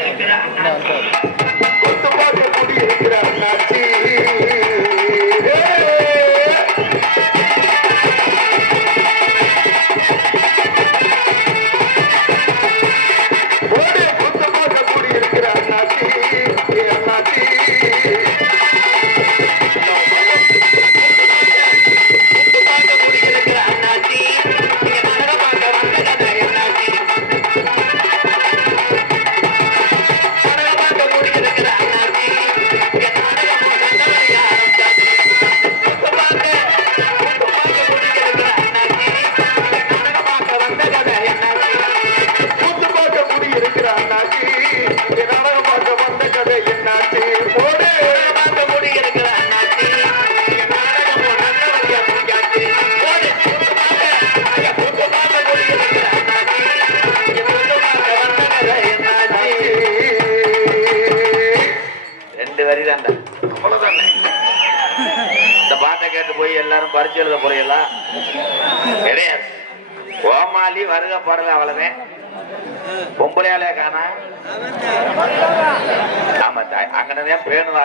tiene.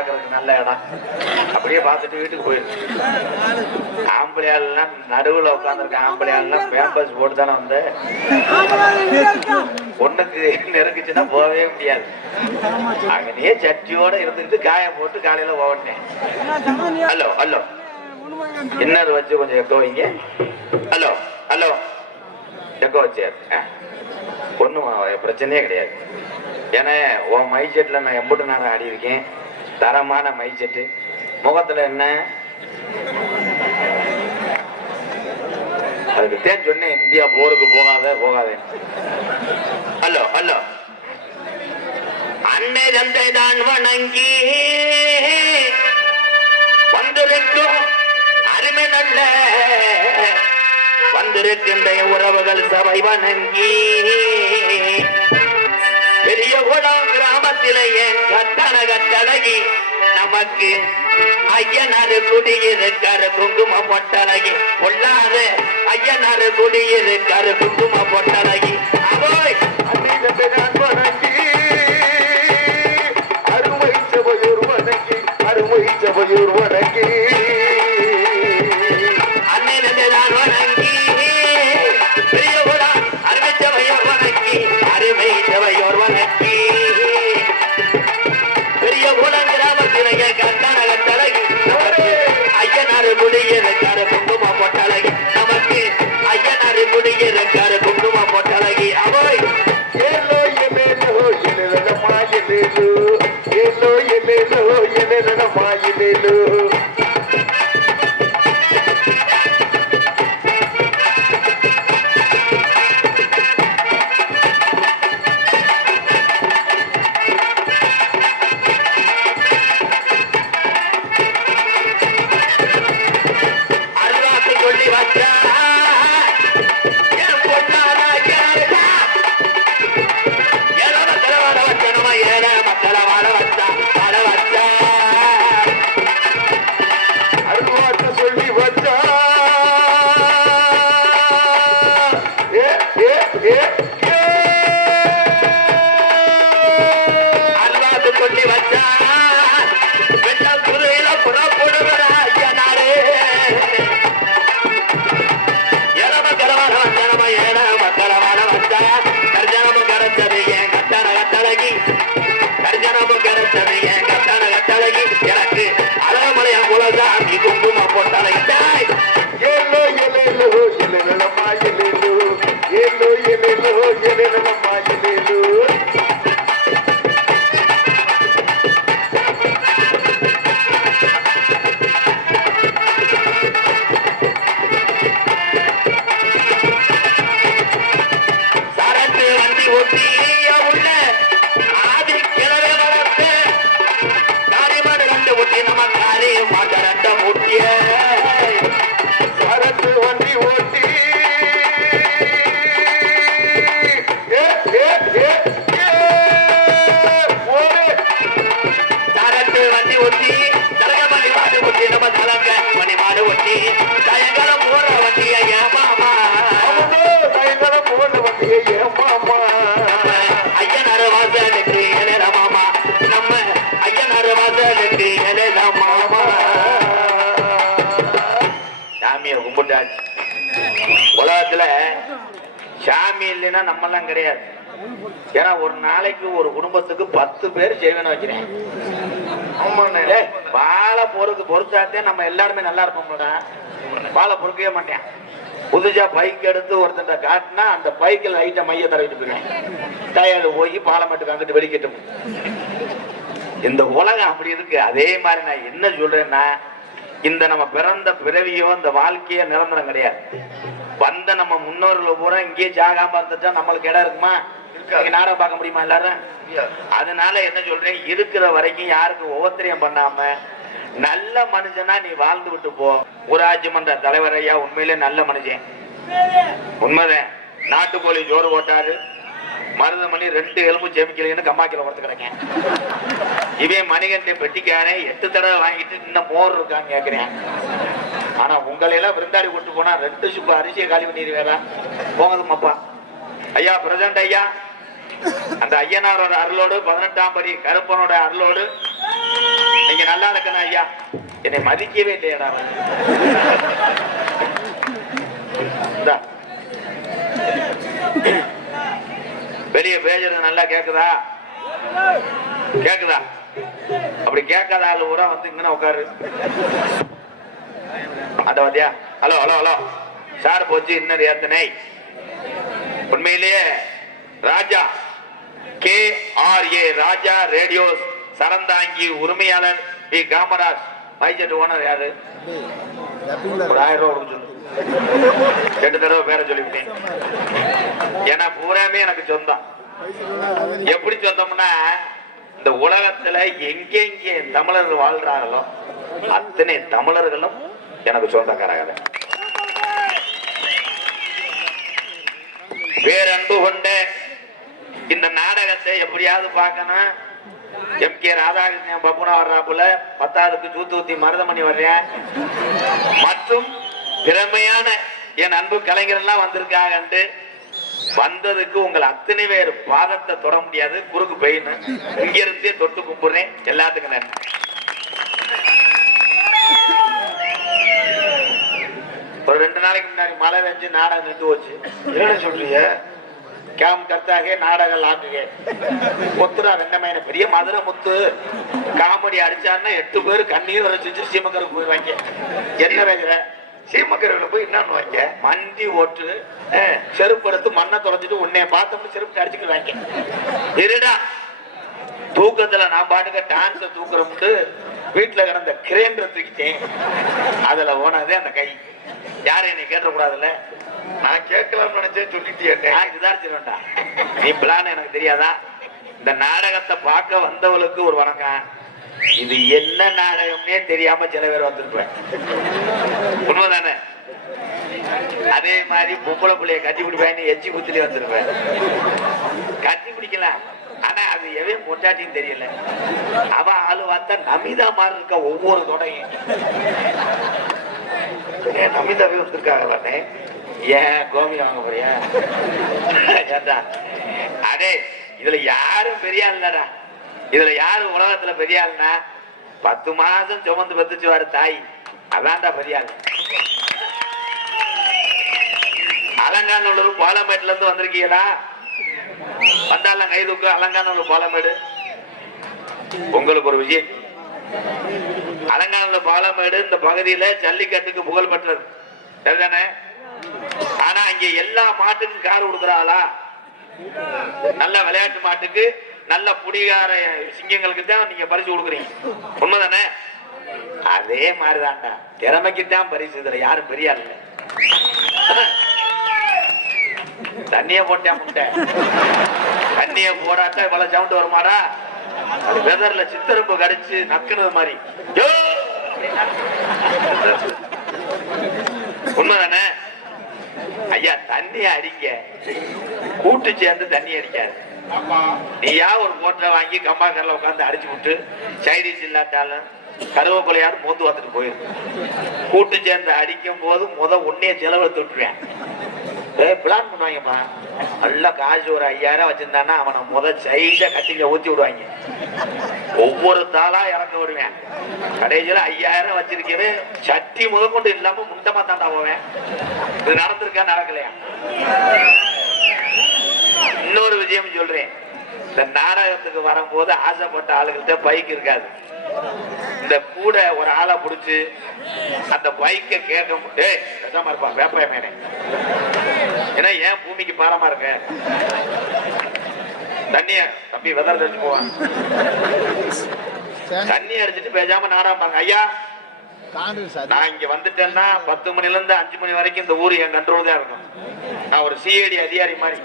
பாக்குறதுக்கு நல்ல இடம். அப்படியே பார்த்துட்டு வீட்டுக்கு போயிருக்கு ஆம்பளையாள்லாம் நடுவுல உட்காந்துருக்க ஆம்பளையாள்லாம் பேம்பஸ் போட்டுதானே வந்து? பொண்ணுக்கு நெருக்குச்சுன்னா போகவே முடியாது. அங்கனே சட்டியோட இருந்துட்டு காயம் போட்டு காலையில போகட்டேன் ஹலோ ஹலோ. இன்னர் வச்சு கொஞ்சம் எக்கோ வைங்க? Hello hello. எக்கோ வச்சு. ஒன்றும் பிரச்சனையே கிடையாது. ஏன்னா உன் மைண்ட் செட்டில் நான் எம்பிட்டு நான் ஆடி இருக்கேன் தரமான மைச்செட்டு முகத்துல என்ன? அதுக்கு தேன் சொன்னேன் இந்தியா போருக்கு போகாத போகாத. Hello hello. அன்னை தந்தை தான் வணங்கி. வந்திருக்கும் அருமை நல்ல. வந்திருக்கின்ற உறவுகள் சபை வணங்கி. பெரிய குளம் கிராமத்திலேயே கட்டண கட்டழகி நமக்கு ஐயனாறு குடியிருக்காரு குங்கும பொட்டழகி. கொள்ளாத ஐயனாறு குடியிருக்காரு குங்கும பொட்டழகி. அதோய் அருமை சபையூர் வணங்கி அருமை சபையூர் வணங்கி குடும்பத்துல சாமி இல்லைன்னா நம்மெல்லாம் கிடையாது. ஏன்னா ஒரு நாளைக்கு ஒரு குடும்பத்துக்கு பத்து பேர் செய்வேன்னு வைக்கிறேன் வாழை பொறுக்கு பொறுத்தாத்தே நம்ம எல்லாருமே நல்லா இருப்போம்லடா. வாழை பொறுக்கவே மாட்டேன். புதுசா பைக் எடுத்து ஒருத்தன்ட்ட காட்டினா அந்த பைக்கில் லைட்டை மைய தடவிட்டு போயிடுவேன். டயர்ல போய் பாலமட்டுக்கு அங்கிட்டு வெடிக்கட்டும். இந்த உலகம் அப்படி இருக்கு. அதே மாதிரி நான் என்ன சொல்றேன்னா இந்த நம்ம பிறந்த பிறவியோ இந்த வாழ்க்கையோ நிரந்தரம் கிடையாது. வந்த நம்ம முன்னோர்கள் பூரா இங்கேயே ஜாகாம இருந்துட்டா நம்மளுக்கு இடம் இருக்குமா? நாடகம் பார்க்க முடியுமா எல்லாரும்? அதனால என்ன சொல்றேன் இருக்கிற வரைக்கும் யாருக்கும் ஒவ்வொருத்தரையும் பண்ணாம நல்ல மனுஷனா நீ வாழ்ந்து விட்டு போ. ஊராட்சி மன்ற தலைவர் ஐயா உண்மையிலே நல்ல மனுஷன். உண்மைதான். நாட்டுக்கோழி ஜோறு போட்டாரு. மருதமணி ரெண்டு எலும்பு செமிக்கலைன்னு கம்மாக்கில கிடக்கேன். இவன் மணிகண்ட பெட்டிக்கானே எட்டு தடவை வாங்கிட்டு இன்னும் மோர் இருக்கான்னு கேட்கிறேன் ஆனா உங்களையெல்லாம் விருந்தாடி கொண்டு போனா ரெண்டு சுப்பு அரிசியை காலி பண்ணிடுவேரா போங்கதுமாப்பா ஐயா பிரசண்ட் ஐயா. அந்த ஐயனாரோட அருளோடு பதினெட்டாம் படி கருப்பனோட அருளோடு. நீங்க நல்லா இருக்கணும் ஐயா. என்னை மதிக்கவே இல்லையடா. அவன். இந்தா. பேசுறது நல்லா கேக்குதா? கேக்குதா? அப்படி கேட்காத ஆளு ஊரா வந்து இங்கே உட்காரு. அந்த வாத்தியா ஹலோ ஹலோ ஹலோ. சார் போச்சு இன்னொரு ஏத்தனை உண்மையிலேயே Raja K R A Raja radio Saranthangi உரிமையாளர் பி காமராஜ். மைஜெட் ஓனர் யாரு? ஒரு ஆயிரம் ரூபாய் கொடுக்க ரெண்டு தடவை பேரை சொல்லிவிட்டேன். ஏன்னா பூராமே எனக்கு சொந்தம். எப்படி சொந்தம்னா இந்த உலகத்துல எங்கெங்கே தமிழர்கள் வாழ்றாங்களோ அத்தனை தமிழர்களும் எனக்கு சொந்தக்காரங்க பேரன்பு கொண்ட இந்த நாடகத்தை எப்படியாவது பார்க்கணும். எம் கே ராதாகிருஷ்ணன் பப்புனா வர்றாப்புல பத்தாவதுக்கு சூத்தூத்தி மருதமணி வர்றேன். மற்றும் திறமையான என் அன்பு கலைஞர்லாம் வந்திருக்காங்க வந்திருக்காங்கன்ட்டு வந்ததுக்கு உங்கள் அத்தனை பேர் பாதத்தை தொட முடியாது. குறுக்கு போயின்னு இங்க இருந்தே தொட்டு கும்பிடுறேன். எல்லாத்துக்கும் நன்றி. ஒரு ரெண்டு நாளைக்கு முன்னாடி மழை வெஞ்சு நாடகம் நின்று போச்சு. என்ன சொல்றீங்க? கேம் கர்த்தாகே நாடக லாக்குக முத்துரா வெண்ணமையான பெரிய மதுரை முத்து. காமெடி அடிச்சான்னா எட்டு பேர் கண்ணீர் வரைச்சு சீமக்கருக்கு போயிருவாங்க. என்ன வைக்கிற சீமக்கரையில போய் என்னன்னு வாங்க. மண்டி ஓட்டு செருப்பு எடுத்து மண்ணை தொலைச்சிட்டு உன்னைய பார்த்தோம்னு செருப்பு அடிச்சுக்குவாங்க இருடா. தூக்கத்துல நான் பாட்டுக்க டான்ஸ தூக்குறோம்ட்டு வீட்டுல கிடந்த கிரேண்டர் தூக்கிட்டேன். அதுல ஓனதே அந்த கை. யாரும் என்னை கேட்டக்கூடாதுல்ல? நான் கேட்கலாம்னு நினைச்சேன் சொல்லிட்டேன் நான் விசாரிச்சு வேண்டாம் நீ பிளான் எனக்கு தெரியாதா? இந்த நாடகத்தை பார்க்க வந்தவளுக்கு ஒரு வணக்கம். இது என்ன நாடகம்னே தெரியாம சில பேர் வந்திருப்பேன் உண்மைதானே? அதே மாதிரி பொம்பளை பிள்ளைய கட்டி பிடிப்பேன்னு எச்சி குத்திலே வந்திருப்பேன். கட்டி பிடிக்கலாம் ஆனா அது எவன் பொட்டாட்டின்னு தெரியல. அவ ஆளு பார்த்தா நமிதா மாதிரி இருக்க ஒவ்வொரு தொடையும் நமிதா நமிதாவே வரேன் ஏன் கோமி வாங்க போறியா? அடே இதுல யாரும் பெரிய இல்லடா. இதுல யாரு உலகத்துல பெரிய பத்து மாசம் சுமந்து பத்துச்சு வர தாய். அதான்டா பெரிய ஆள் அலங்காநல்லூர் இருந்து வந்திருக்கீங்களா? வந்தாலும் கை தூக்கு அலங்காநல்லூர் கோலமேடு உங்களுக்கு ஒரு விஷயம் அலங்காநல்லூர் கோலமேடு இந்த பகுதியில ஜல்லிக்கட்டுக்கு புகழ் பெற்றது. சரிதானே? ஆனா இங்க எல்லா மாட்டுக்கும் கார் கொடுக்குறாளா நல்ல விளையாட்டு மாட்டுக்கு நல்ல புடிகார சிங்கங்களுக்கு தான் நீங்க பரிசு கொடுக்குறீங்க. உண்மைதானே? அதே மாதிரிதான்டா. திறமைக்கு தான் பரிசு இதுல யாரும் பெரிய ஆள் தண்ணிய போட்டேன் முட்டை. தண்ணிய போடாட்டா இவ்வளவு சவுண்ட் வருமாடா? வெதர்ல சித்தரும்பு கடிச்சு நக்குனது மாதிரி. உண்மைதானே? ஐயா தண்ணி அடிக்க கூட்டு சேர்ந்து தண்ணி அடிக்காது நீயா ஒரு மோட்டரை வாங்கி கம்பாக்கரில் உட்காந்து அடிச்சு விட்டு சைனீஸ் இல்லாட்டாலும் கருவேப்பிலையாவது மோந்து பார்த்துட்டு போயிடும் கூட்டு சேர்ந்து அடிக்கும் போது முத உன்னைய செலவெடுத்து விட்டுருவேன். ஏய் பிளான் பண்ணுவாங்கப்பா. நல்லா காசு ஒரு ஐயாயிரம் வச்சிருந்தான்னா அவனை முத சைஸா கட்டிங்க ஊத்தி விடுவாங்க. ஒவ்வொரு தாளா இறக்க விடுவேன். கடைசியில ஐயாயிரம் வச்சிருக்கவே சட்டி முதற்கொண்டு இல்லாம முண்டமா தாண்டா போவேன். இது நடந்திருக்கா நடக்கலையா? விஷயம் சொல்றேன். இந்த நாடகத்துக்கு வரும்போது ஆசைப்பட்ட ஆளுகள்கிட்ட பைக் இருக்காது. இந்த கூட ஒரு ஆளை புடிச்சு அந்த பைக்கை கேட்க மு- ஏய் பேசாம இருப்பா வேப்பாய மேனே ஏன்னா ஏன் பூமிக்கு பாரமா இருக்க? தண்ணிய தம்பி வெதர் தெரிஞ்சு போவான். தண்ணி அடிச்சிட்டு பேசாம நாடகம் பாருங்க. ஐயா நான் இங்க வந்துட்டேன்னா பத்து மணில இருந்து அஞ்சு மணி வரைக்கும் இந்த ஊர் என் கண்ட்ரோல் தான் இருக்கும். நான் ஒரு சிஐடி அதிகாரி மாதிரி.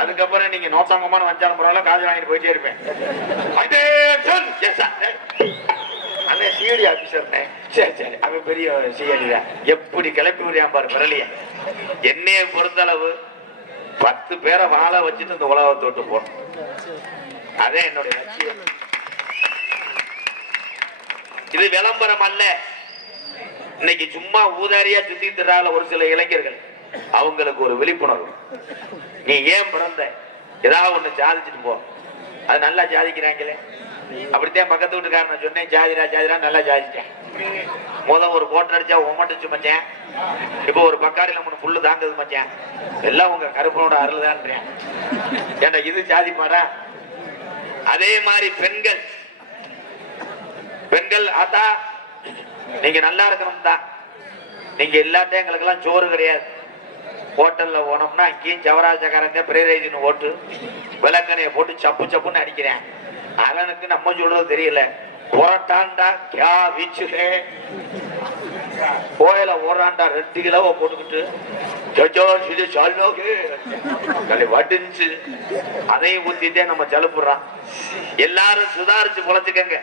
அதுக்கப்புறம் நீங்க நோட்டாங்கமான வச்சாலும் போறாலும் காது வாங்கிட்டு போயிட்டே இருப்பேன். Attention! அண்ணே சிஐடி ஆபீசர்னே சரி சரி. அவன் பெரிய சிஐடி தான். எப்படி கிளப்பி விடுறான் பாரு விரலிய. என்னைய பொறுத்தளவு பத்து பேரை வாழ வச்சுட்டு இந்த உலகத்தை விட்டு போகணும். அதே என்னுடைய லட்சியம். இது விளம்பரம் அல்ல. இன்னைக்கு சும்மா ஊதாரியா சுத்தி ஒரு சில இளைஞர்கள். அவங்களுக்கு ஒரு விழிப்புணர்வு. நீ ஏன் பிறந்த? ஏதாவது ஒண்ணு சாதிச்சுட்டு போ. அது நல்லா சாதிக்கிறாங்களே. அப்படித்தான் பக்கத்து வீட்டுக்காரன் நான் சொன்னேன் ஜாதிரா ஜாதிரா நல்லா சாதிச்சிட்டேன். முத ஒரு கோட்டை அடிச்சா உமட்டுச்சு மச்சேன். இப்போ ஒரு பக்காடியில் மூணு புல்லு தாங்குது மச்சேன். எல்லாம் உங்க கருப்பனோட அருள் தான் ஏன்டா இது சாதிப்பாரா? அதே மாதிரி பெண்கள் பெண்கள் ஆத்தா நீங்க நல்லா இருக்கணும் தான் நீங்க எல்லாத்தையும் எங்களுக்கு எல்லாம் சோறு கிடையாது. ஹோட்டல்ல போனோம்னா அங்கேயும் ஜவராஜகாரங்க பிரேரேஜின்னு ஓட்டு விளக்கணைய போட்டு சப்பு சப்புன்னு அடிக்கிறேன். அவனுக்கு நம்ம சொல்றது தெரியல. புரட்டாண்டா கியா வீச்சுலே கோயில ஓராண்டா ரெண்டு கிலோவை போட்டுக்கிட்டு. ஜஜோ சிது வடிஞ்சு அதையும் ஊத்திட்டே நம்ம ஜலுப்புறான் எல்லாரும் சுதாரிச்சு பொழைச்சுக்கங்க.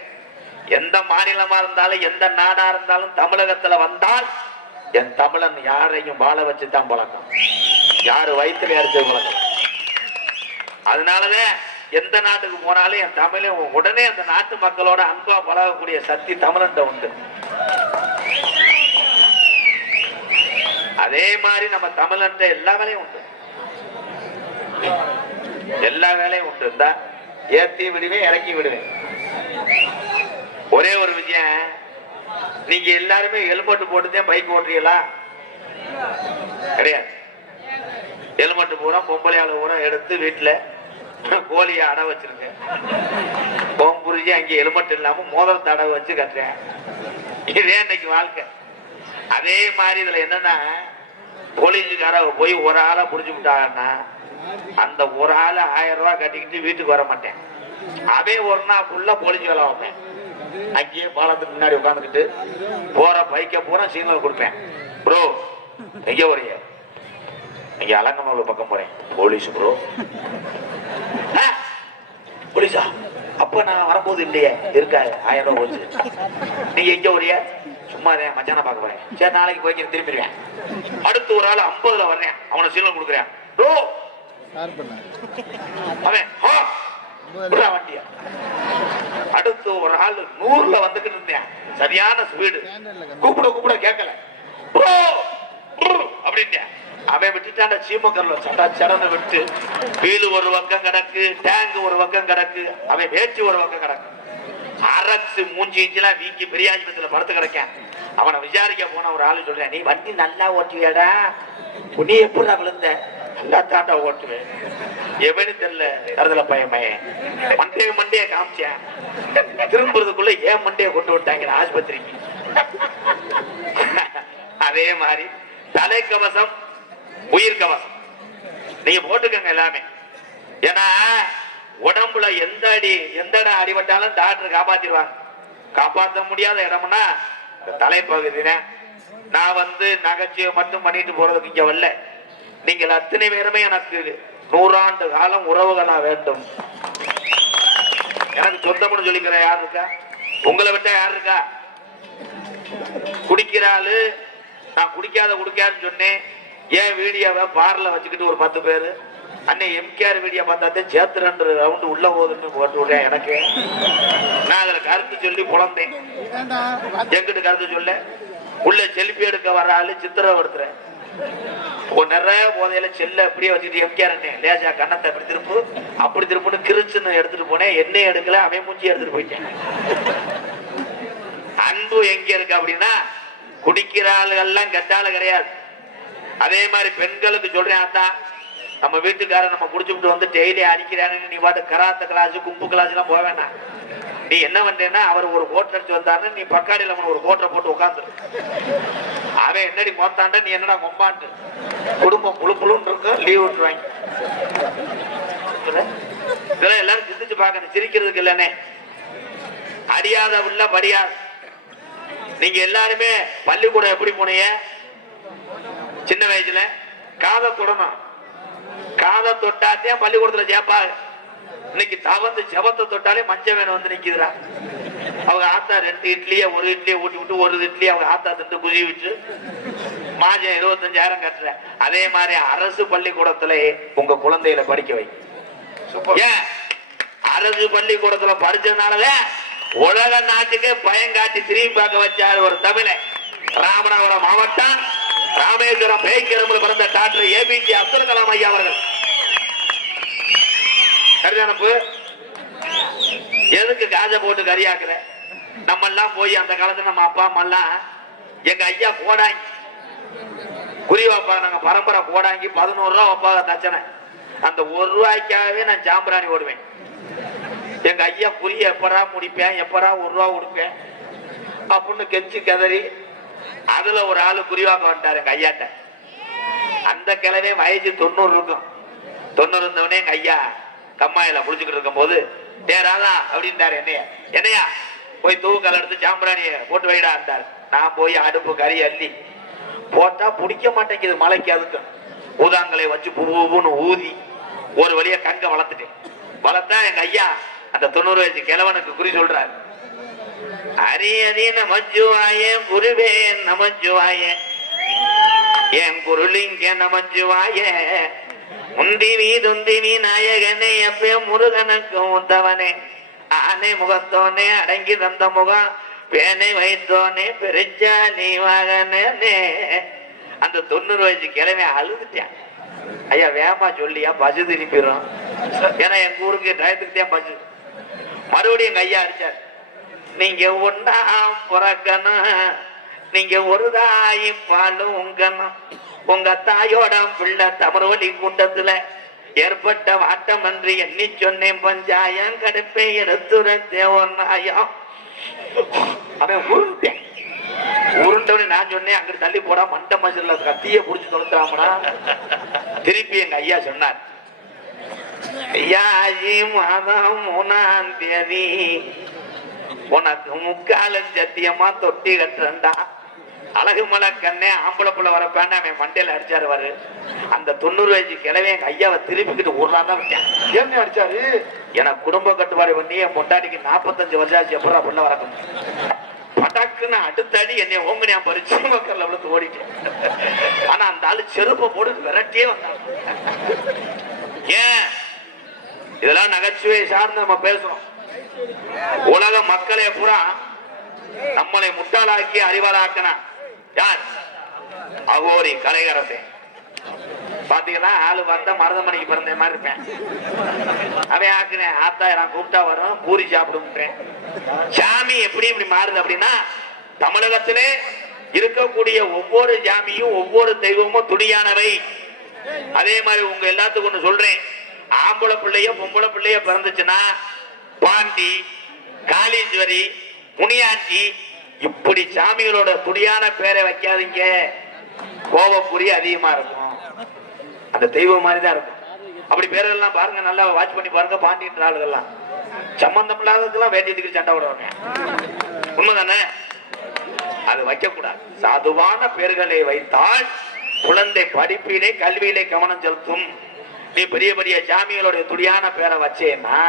எந்த மாநிலமா இருந்தாலும் எந்த நாடா இருந்தாலும் தமிழகத்துல வந்தால் என் தமிழன் யாரையும் வாழ வச்சு தான் பழக்கம். யாரு வயிற்றுல அடிச்சு பழக்கம். அதனாலதான் எந்த நாட்டுக்கு போனாலும் என் தமிழன் உடனே அந்த நாட்டு மக்களோட அன்பா பழகக்கூடிய சக்தி தமிழன் உண்டு. அதே மாதிரி நம்ம தமிழன் எல்லா வேலையும் உண்டு. எல்லா வேலையும் உண்டு. இருந்தா ஏத்தி விடுவேன் இறக்கி விடுவேன். ஒரே ஒரு விஷயம். நீங்க எல்லாருமே ஹெல்மெட் போட்டுதான் பைக் ஓட்டுறீங்களா? கிடையாது. ஹெல்மெட் பூரா பொம்பளை பூரா எடுத்து வீட்டுல கோழியை அடை வச்சிருக்கேன். கோம்புரிஜி அங்கே ஹெல்மெட் இல்லாம மோதிரத்தை அடை வச்சு கட்டுறேன். இதே இன்னைக்கு வாழ்க்கை. அதே மாதிரி இதுல என்னன்னா போலீஸுக்கார போய் ஒரு ஆளா புடிச்சு விட்டாங்கன்னா அந்த ஒரு ஆளை ஆயிரம் ரூபாய் கட்டிக்கிட்டு வீட்டுக்கு வர மாட்டேன். அதே ஒரு நாள் ஃபுல்லா போலீஸ் வேலை வைப்பேன் அங்கேயே பாலத்துக்கு முன்னாடி உட்காந்துக்கிட்டு போற பைக்கை பூரா சிக்னல் கொடுப்பேன். ப்ரோ எங்க வரீங்க நீங்க அலங்கநல்லூர் பக்கம் போறேன். போலீஸ் ப்ரோ போலீஸா அப்ப நான் வரும்போது இல்லையே. இருக்கா ஆயிரம் ரூபாய் போச்சு. நீங்க எங்க வரிய சும்மா மச்சான பார்க்க போறேன். சரி நாளைக்கு போய் திரும்பிடுவேன். அடுத்து ஒரு ஆள் ஐம்பதுல வர்றேன். அவனை சிக்னல் கொடுக்குறேன். ப்ரோ அவன் "ஆ, விட்றா வண்டியா. அடுத்து ஒரு ஆள் நூறுல வந்துகிட்டு இருந்தேன். சரியான ஸ்பீடு. கூப்பிட கூப்பிட கேட்கல. ப்ரோ அப்படின்ட்டேன். அவன் விட்டுட்டாண்ட சீமக்கரில் சட்டா சடனை விட்டு. வீலு ஒரு பக்கம் கிடக்கு டேங்க் ஒரு பக்கம் கிடக்கு. அவன் வேட்டி ஒரு பக்கம் கிடக்கு. அரசு மூஞ்சி இஞ்சிலாம் வீங்கி பெரியாஜிபத்துல படுத்து கிடக்கேன். அவனை விசாரிக்க போன ஒரு ஆளு சொல்றேன் நீ வண்டி நல்லா ஓட்டுவியாடா? நீ எப்படா விழுந்த? நல்லா தாண்டா ஓட்டுவேன். எவனு தெரியல கருதல பயமே மண்டைய மண்டைய காமிச்சேன். திரும்புறதுக்குள்ள ஏன் மண்டைய கொண்டு விட்டாங்க ஆஸ்பத்திரிக்கு. அதே மாதிரி தலை கவசம் உயிர் கவசம். நீங்க போட்டுக்கங்க எல்லாமே. ஏன்னா உடம்புல எந்த அடி எந்த இடம் அடிபட்டாலும் டாக்டர் காப்பாத்திடுவாங்க. காப்பாற்ற முடியாத இடம்னா இந்த நான் வந்து நகைச்சுவை மட்டும் பண்ணிட்டு போறதுக்கு இங்க வரல. நீங்கள் அத்தனை பேருமே எனக்கு நூறாண்டு காலம் உறவுகளா வேண்டும். எனக்கு சொந்தம்னு சொல்லிக்கிற யார் இருக்கா? உங்களை விட்டா யார் இருக்கா? குடிக்கிற ஆளு நான் குடிக்காத குடிக்காதுன்னு சொன்னேன். ஏன் வீடியோவை பார்ல வச்சுக்கிட்டு ஒரு பத்து பேரு? அன்னை எம்கேஆர் வீடியோ பார்த்தாதே சேர்த்து ரெண்டு ரவுண்டு உள்ள போகுதுன்னு போட்டு விடுறேன் எனக்கு. நான் அதுல கருத்து சொல்லி புலந்தேன் எங்கிட்ட கருத்து சொல்ல? உள்ள செல்ஃபி எடுக்க வர ஆளு சித்திரப்படுத்துறேன் நிறைய போதையில செல்ல அப்படியே வச்சுட்டு எம்கேரண்ணே லேசா கண்ணத்தை அப்படி திருப்பு அப்படி திருப்புன்னு கிரிச்சுன்னு எடுத்துட்டு போனேன். எண்ணெய் எடுக்கல அவன் மூச்சி எடுத்துட்டு போயிட்டேன். அன்பு எங்க இருக்கு அப்படின்னா குடிக்கிற ஆளுகள்லாம் கெட்டாலும் கிடையாது. அதே மாதிரி பெண்களுக்கு சொல்றேன் அதான். நம்ம வீட்டுக்காரன் நம்ம குடிச்சுட்டு வந்து டெய்லி அடிக்கிறான்னு நீ பாட்டு கராத்த கிளாஸ் கும்பு கிளாஸ் எல்லாம் போக வேண்டாம். நீ என்ன பண்றேன்னா அவர் ஒரு கோட்டை அடிச்சு வந்தாருன்னு நீ பக்காடியில் அவன் ஒரு கோட்டை போட்டு உட்காந்துரு. அவன் என்னடி மொத்தாண்ட நீ என்னடா கொம்பாண்டு குடும்பம் புழு புழுன்னு இருக்கும் லீவ் விட்டுருவாங்க. இதெல்லாம் எல்லாரும் சிந்திச்சு பார்க்கணும். சிரிக்கிறதுக்கு இல்லைனே அடியாத உள்ள படியாது. நீங்க எல்லாருமே பள்ளிக்கூடம் எப்படி போனீங்க? சின்ன வயசுல? காதை தொடணும் காதை தொட்டாத்தே பள்ளிக்கூடத்துல சேர்ப்பாங்க. இன்னைக்கு தவந்து செவத்தை தொட்டாலே மஞ்சள் வேணும் வந்து நிக்குதுடா. அவங்க ஆத்தா ரெண்டு இட்லியை ஒரு இட்லியை ஊட்டி விட்டு ஒரு இட்லியை அவங்க ஆத்தா திண்டு குதி விட்டு மாஜம் இருபத்தஞ்சாயிரம் கட்டுற அதே மாதிரி அரசு பள்ளிக்கூடத்துல உங்க குழந்தைகளை படிக்க வை. ஏன்? அரசு பள்ளிக்கூடத்துல படிச்சதுனாலதான் உலக நாட்டுக்கு பயங்காட்டி திரும்பி பார்க்க வச்சார் ஒரு தமிழன். ராமநாதபுரம் மாவட்டம் ராமேஸ்வரம் பேய்க்கிழமையில் பிறந்த டாக்டர் ஏபிஜே அப்துல் கலாம் ஐயா அவர்கள். சரிதானப்பு? எதுக்கு காஜ போட்டு கறியாக்குற நம்ம எல்லாம் போய் அந்த காலத்துல நம்ம அப்பா அம்மா எல்லாம் எங்க ஐயா கோடாங்கி. குறிவாப்பா நாங்க பரம்பரை கோடாங்கி பதினோரு ரூபா அப்பாவை தச்சனை அந்த ஒரு ரூபாய்க்காகவே நான் ஜாம்பிராணி ஓடுவேன். எங்க ஐயா குறிய எப்பரா முடிப்பேன் எப்பரா ஒரு ரூபா கொடுப்பேன் அப்படின்னு கெஞ்சி கதறி அதுல ஒரு ஆளு குறிவாங்க வந்துட்டாரு எங்க ஐயாட்ட. அந்த கிழவே வயசு தொண்ணூறு இருக்கும். தொண்ணூறு இருந்தவனே எங்க ஐயா கம்மாயில குளிச்சுக்கிட்டு இருக்கும் போது டே ராதா அப்படின்ட்டாரு என்னையா. போய் தூக்கல் எடுத்து சாம்பிராணிய போட்டு வைடா இருந்தார் நான் போய் அடுப்பு கறி அள்ளி போட்டா பிடிக்க மாட்டேங்குது மலைக்கு அதுக்கு. ஊதாங்களை வச்சு பூன்னு ஊதி ஒரு வழியா கங்க வளர்த்துட்டேன். வளர்த்தா எங்க ஐயா அந்த தொண்ணூறு வயசு கிழவனுக்கு குறி சொல்றாரு. அரி அரி நமச்சிவாய குருவே நமஞ்சுவாய என் குருலிங்க நமஞ்சுவாய முந்திவி துந்திவி நாயகனே எப்பே முருகனுக்கு உந்தவனே. ஆனை முகத்தோனே அடங்கி தந்த முகம் பேனை வைத்தோனே பெருச்சாலி மகனே. அந்த தொண்ணூறு வயசு கிழமை அழுதுட்டேன். ஐயா வேமா சொல்லியா பசு திருப்பிடும் ஏன்னா எங்க ஊருக்கு டயத்துக்கு தான் பசு மறுபடியும் எங்க ஐயா அடிச்சார். நீங்க ஒன்னா பிறக்கணும். நீங்க ஒரு தாய் பாலும் உங்கணும் உங்க தாயோட பிள்ளை தமிழ்வழி கூட்டத்துல ஏற்பட்ட வாட்டம் என்று எண்ணி சொன்னேன். பஞ்சாயம் கடுப்பை எடுத்துரை தேவநாயம் அவன் உருண்டேன் உருண்டவனு நான் சொன்னேன். அங்கிட்டு தள்ளி போடா மண்ட மசில கத்திய புடிச்சு தொலைச்சாமனா திருப்பி எங்க ஐயா சொன்னார். ஐயாஜி மாதம் மூணாம் தேதி உனக்கு முக்காலம் சத்தியமா தொட்டி கட்டுறா அழகு மலை கண்ணே ஆம்பளை புள்ள வரப்பான்னு அவன் மண்டையில அடிச்சாரு வாரு அந்த தொண்ணூறு வயசு கிழவே எங்க ஐயாவை திருப்பிக்கிட்டு ஊர்லாம் தான் என்ன அடிச்சாரு? எனக்கு குடும்ப கட்டுப்பாடு பண்ணி என் பொண்டாட்டிக்கு நாற்பத்தஞ்சு வருஷம் ஆச்சு எப்படா புள்ள வரக்கும் பட்டாக்குன்னு அடுத்த அடி என்னை ஓங்கனியா பறிச்சு மக்கள்ல விழுந்து ஓடிட்டேன். ஆனா அந்த ஆளு செருப்பை போட்டு விரட்டியே வந்தான். ஏன்? இதெல்லாம் நகைச்சுவை சார்ந்து நம்ம பேசுறோம். உலக மக்களே பூரா நம்மளை முட்டாளாக்கி அறிவாளாக்கின யார்? அகோரி கலைகரசே பாத்தீங்கன்னா ஆளு பார்த்தா மருதமணிக்கு பிறந்த மாதிரி இருப்பேன். அவன் ஆக்குனேன் ஆத்தா நான் கூப்பிட்டா வரும் பூரி சாப்பிடுன்றேன் சாமி எப்படி இப்படி மாறுது அப்படின்னா தமிழகத்திலே இருக்கக்கூடிய ஒவ்வொரு சாமியும் ஒவ்வொரு தெய்வமும் துணியானவை. அதே மாதிரி உங்க எல்லாத்துக்கும் ஒண்ணு சொல்றேன். ஆம்பளை பிள்ளைய பொம்பளை பிள்ளைய பிறந்துச்சுன்னா பாண்டி காளீஸ்வரி முனியாண்டி இப்படி சாமிகளோட துடியான பேரை வைக்காதீங்க. கோபப்புரிய அதிகமா இருக்கும். அந்த தெய்வம் மாதிரி தான் இருக்கும். அப்படி பேரெல்லாம் பாருங்க நல்லா வாட்ச் பண்ணி பாருங்க பாண்டின்ற ஆளுகள்லாம். சம்பந்தம் இல்லாததுக்கெல்லாம் வேட்டியத்துக்கு சண்டை விடுவாங்க உண்மைதானே? அது வைக்கக்கூடாது. சாதுவான பேர்களை வைத்தால் குழந்தை படிப்பிலே கல்வியிலே கவனம் செலுத்தும். நீ பெரிய பெரிய சாமிகளுடைய துடியான பேரை வச்சேன்னா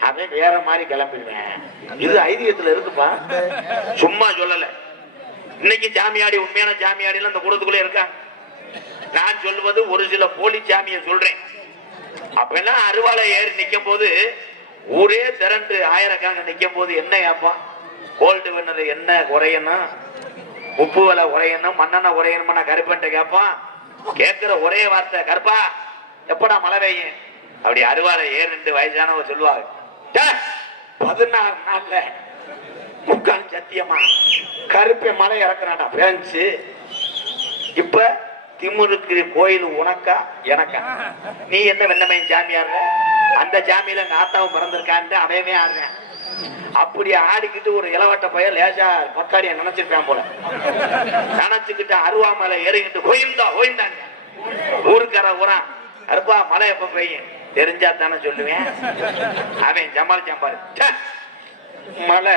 அவன் வேற மாதிரி கிளம்பிடுவேன். இது ஐதீகத்துல இருக்குப்பா. சும்மா சொல்லல. இன்னைக்கு சாமியாடி உண்மையான சாமியாடிலாம் அந்த கூடத்துக்குள்ளே இருக்காங்க நான் சொல்லுவது ஒரு சில போலி சாமியை சொல்றேன். அப்பெல்லாம் அருவாலை ஏறி நிக்கும் போது ஊரே திரண்டு ஆயிரக்கணக்கு நிக்கும் போது என்ன ஏப்பான் கோல்டு வின்னர் என்ன குறையணும் உப்பு விலை குறையணும் மண்ணெண்ணெய் குறையணுமா நான் கருப்பன்ட்ட கேட்பான் கேட்கிற ஒரே வார்த்தை கருப்பா எப்படா மழை பெய்யும்? அப்படி அருவாலை ஏறிட்டு வயசானவ சொல்லுவாங்க. "டேய், பதினாறு நாள்ல முக்கால் சத்தியமா? கருப்பை மலை இறக்குறான்டா பேஞ்சு இப்ப திமுருக்கு கோயில் உனக்கா எனக்கா? நீ என்ன வெண்ணமையின் ஜாமியார் அந்த ஜாமியில நாத்தாவும் பிறந்திருக்கான்னு அவனே ஆடுறேன். அப்படி ஆடிக்கிட்டு ஒரு இளவட்ட பையன் லேசா பக்காடிய நினைச்சிருக்கான் போல. நினைச்சுக்கிட்டு அருவாமலை ஏறிக்கிட்டு கோயிந்தா கோயிந்தாங்க ஊருக்கார ஊரா அருப்பா மலை எப்ப பெய்யும்? தெரிஞ்சா தானே சொல்லுவேன். அவன் ஜமால் ஜம்பால் மலை.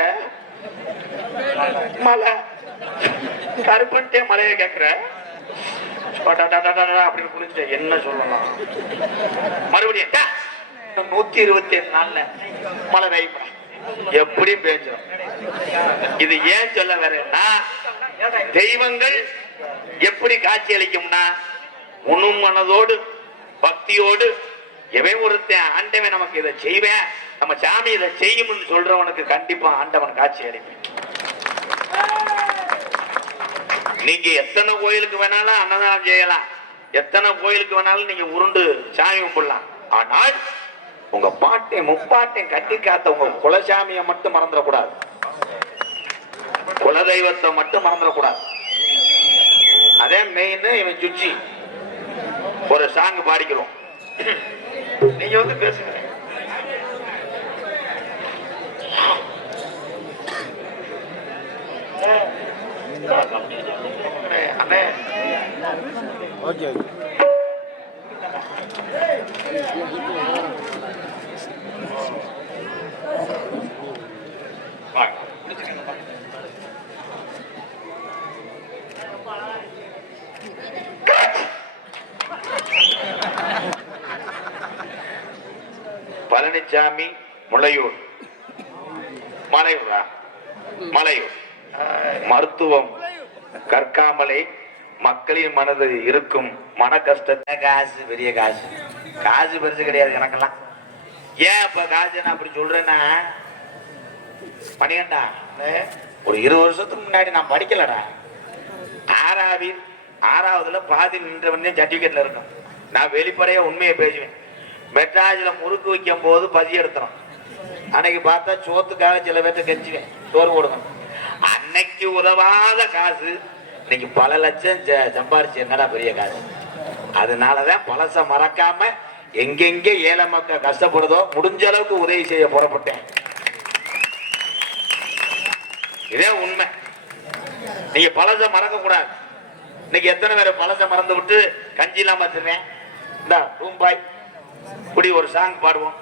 மலை. மழை கருப்பன்ட்டே மழையை கேட்கிற அப்படின்னு குளிச்ச என்ன சொல்லலாம் மறுபடியும் நூத்தி இருபத்தி ஏழு நாள்ல மழை பெய்யும் எப்படியும் பேஞ்சிடும் இது ஏன் சொல்ல வரேன்னா தெய்வங்கள் எப்படி காட்சி அளிக்கும்னா உணு மனதோடு பக்தியோடு எவன் ஒருத்தன் ஆண்டவன் நமக்கு இதை செய்வேன் நம்ம சாமி இதை செய்யும்னு சொல்றவனுக்கு கண்டிப்பா ஆண்டவன் காட்சி அளிப்பேன். நீங்க எத்தனை கோயிலுக்கு வேணாலும் அன்னதானம் செய்யலாம். எத்தனை கோயிலுக்கு வேணாலும் நீங்க உருண்டு சாமி கும்பிடலாம். ஆனால் உங்க பாட்டை முப்பாட்டை கட்டி காத்த உங்க குலசாமியை மட்டும் மறந்துடக்கூடாது. குலதெய்வத்தை மட்டும் மறந்துடக்கூடாது. அதே மெயின் இவன் சுச்சி. ஒரு சாங் பாடிக்கிறோம். நீங்க வந்து பேசுங்க. அண்ணே. ஓகே. பழனிசாமி முளையூர். மலையூரா? மலையூர். மருத்துவம் கற்காமலே மக்களின் மனது இருக்கும் மன கஷ்டத்தை. காசு? பெரிய காசு. காசு பெருசு கிடையாது எனக்கெல்லாம். ஏன் இப்ப காசு? நான் அப்படி சொல்றேன்னா மணிகண்டா ஒரு இருபது வருஷத்துக்கு முன்னாடி நான் படிக்கலடா. ஆறாவது ஆறாவதுல பாதி நின்றவனே சர்டிபிகேட்ல இருக்கும் நான் வெளிப்படையா உண்மையை பேசுவேன். மெட்ராஜில் முறுக்கு வைக்கும் போது பசி எடுத்துறோம் அன்னைக்கு பார்த்தா சோத்துக்காக சில பேர்த்த கெஞ்சுவேன். சோறு போடுவேன் அன்னைக்கு உதவாத காசு இன்னைக்கு பல லட்சம் ச- சம்பாரிச்சு என்னடா பெரிய காசு? அதனாலதான் பழச மறக்காம எங்கெங்க ஏழை மக்கள் கஷ்டப்படுதோ முடிஞ்ச அளவுக்கு உதவி செய்ய புறப்பட்டேன். இதே உண்மை. நீங்க பழச மறக்க கூடாது இன்னைக்கு எத்தனை பேர் பழச மறந்து விட்டு கஞ்சி இல்லாம வச்சிருக்கேன்? இந்த ரூம்பாய் இப்படி ஒரு சாங் பாடுவோம்.